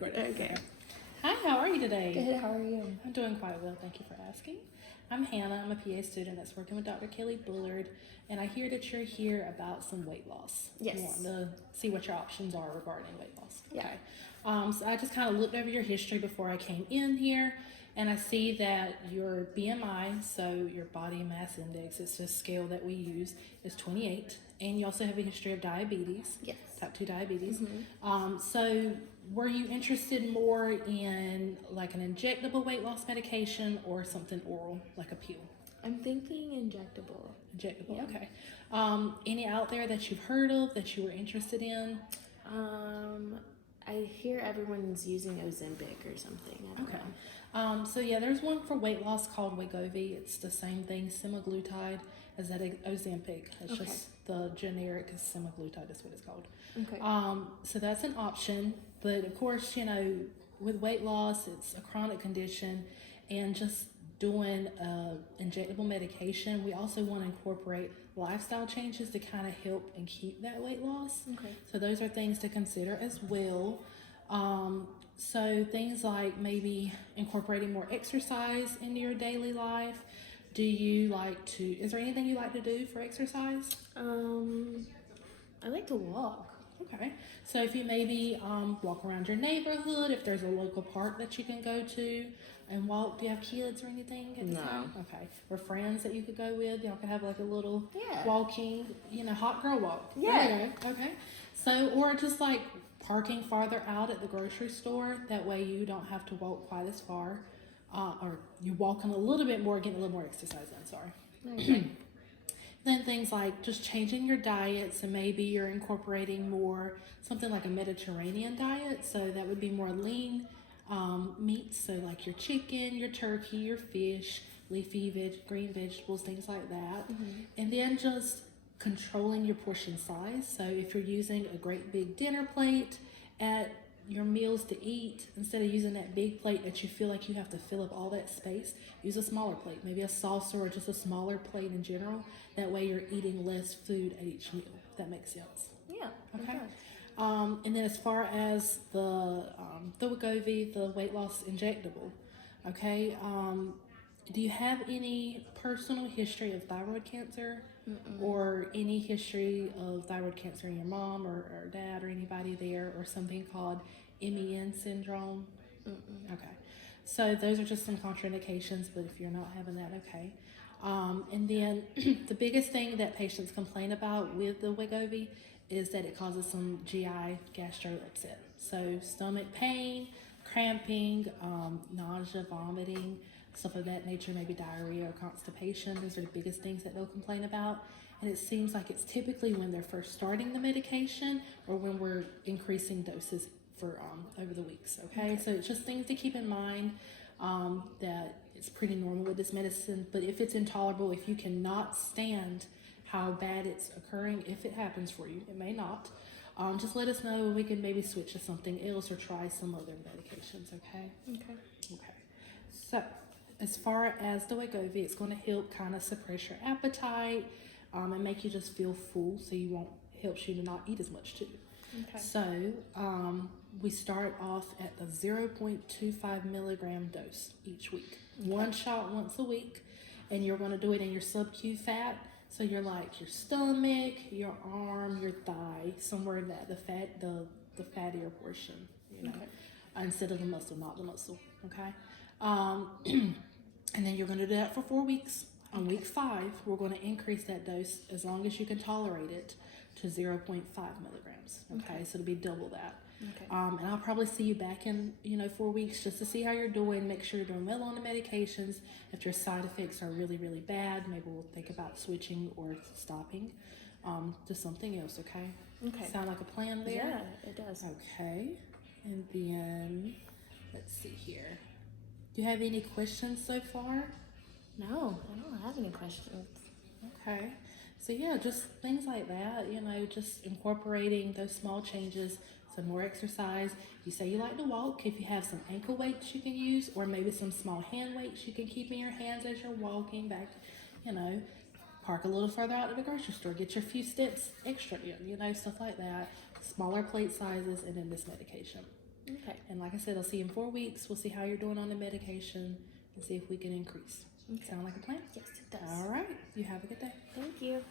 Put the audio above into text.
Okay. Hi, how are you today? Good. How are you? I'm doing quite well, thank you for asking. I'm Hannah. I'm a PA student that's working with Dr. Kelly Bullard, and I hear that you're here about some weight loss. Yes. You want to see what your options are regarding weight loss. Yeah. Okay. So I just kind of looked over your history before I came in here, and I see that your BMI, so your body mass index, it's a scale that we use, is 28, and you also have a history of diabetes. Yes. Type 2 diabetes. So were you interested more in like an injectable weight loss medication or something oral, like a pill? I'm thinking injectable. Injectable, Yeah. okay. Any out there that you've heard of that you were interested in? I hear everyone's using Ozempic or something. I don't know. So yeah, there's one for weight loss called Wegovy. It's the same thing, semaglutide, as that Ozempic. It's Okay. just the generic is semaglutide. That's what it's called. Okay. So that's an option, but of course, you know, with weight loss, it's a chronic condition, and just doing injectable medication, we also want to incorporate lifestyle changes to kind of help and keep that weight loss. Okay. So those are things to consider as well. So things like maybe incorporating more exercise into your daily life. Do you like to, is there anything you like to do for exercise? I like to walk. Okay, so if you maybe walk around your neighborhood, if there's a local park that you can go to and walk. Do you have kids or anything at this No. time? Okay, or friends that you could go with. Y'all could have like a little Yeah. walking, you know, hot girl walk. Yeah. There you go. Okay, so or just like parking farther out at the grocery store. That way you don't have to walk quite as far, or you're walking a little bit more, getting a little more exercise in. Sorry. Okay. Then things like just changing your diet, so maybe you're incorporating more something like a Mediterranean diet, so that would be more lean meats, so like your chicken, your turkey, your fish, leafy green vegetables, things like that. And then just controlling your portion size, so if you're using a great big dinner plate at your meals to eat, instead of using that big plate that you feel like you have to fill up all that space, use a smaller plate, maybe a saucer or just a smaller plate in general. That way you're eating less food at each meal, if that makes sense. Yeah. Okay. Okay. And then as far as the Wegovy, the weight loss injectable, okay, do you have any personal history of thyroid cancer or any history of thyroid cancer in your mom or dad or anybody there, or something called MEN syndrome? Okay, so those are just some contraindications, but if you're not having that, okay. And then the biggest thing that patients complain about with the Wegovy is that it causes some GI gastro upset. So stomach pain, cramping, nausea, vomiting, stuff of that nature, maybe diarrhea or constipation. Those are the biggest things that they'll complain about. And it seems like it's typically when they're first starting the medication or when we're increasing doses for over the weeks, okay? So it's just things to keep in mind, that it's pretty normal with this medicine, but if it's intolerable, if you cannot stand how bad it's occurring, if it happens for you, it may not, just let us know. We can maybe switch to something else or try some other medications, okay? Okay. Okay. So, as far as the Wegovy, it's going to help kind of suppress your appetite and make you just feel full, so you won't, helps you to not eat as much too. Okay. So, we start off at the 0.25 milligram dose each week. One shot once a week, and you're going to do it in your sub-Q fat. So you're like your stomach, your arm, your thigh, somewhere in that the fattier portion, you know, instead of the muscle, not the muscle. Okay, and then you're going to do that for 4 weeks. On week 5, we're going to increase that dose as long as you can tolerate it to 0.5 milligrams. Okay, so it'll be double that. Okay. And I'll probably see you back in 4 weeks just to see how you're doing. Make sure you're doing well on the medications. If your side effects are really, really bad, maybe we'll think about switching or stopping to something else. Okay. Okay. Sound like a plan there? Yeah, it does. Okay. And then let's see here. Do you have any questions so far? No, I don't have any questions. Okay. So yeah, just things like that, just incorporating those small changes, some more exercise. You say you like to walk, if you have some ankle weights you can use, or maybe some small hand weights you can keep in your hands as you're walking back, park a little further out to the grocery store, get your few steps extra in, stuff like that. Smaller plate sizes, and then this medication. Okay. And like I said, I'll see you in 4 weeks. We'll see how you're doing on the medication and see if we can increase. Okay. Sound like a plan? Yes, it does. All right. You have a good day. Thank you.